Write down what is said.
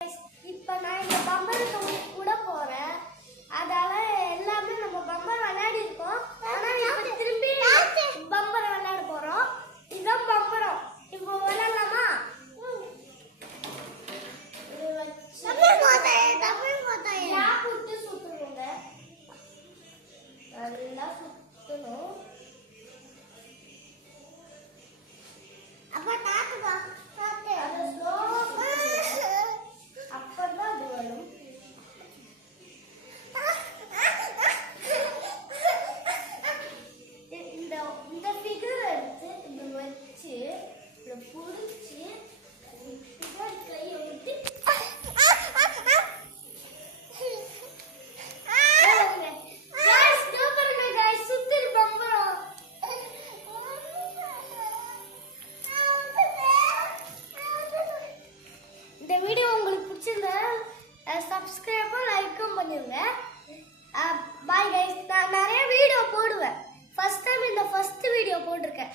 இப்போ நான் இந்த பம்பருக்கு கூட போறேன். அதால எல்லாமே நம்ம பம்பர் விளையாடி இருக்கோம். ஆனா இப்போ திரும்பி பம்பர் விளையாட போறோம். இதுதான் பம்பரம். இப்போ விளையாடலாமா? நல்லா சுத்தணும். அது ஸ்லோவா அப்பதான் அது வரும். இந்த ஃபிகர் எடுத்து இப்படி வச்சு இப்படி புடிச்சு கையை விட்டு இந்த வீடியோ உங்களுக்கு பிடிச்சிருந்தா சப்ஸ்கிரைபும் லைக்கும் பண்ணிடுங்க. Bye guys. நான் நிறைய வீடியோ போடுவேன். ஃபர்ஸ்ட் டைம் இந்த ஃபர்ஸ்ட் வீடியோ போட்டிருக்கேன்.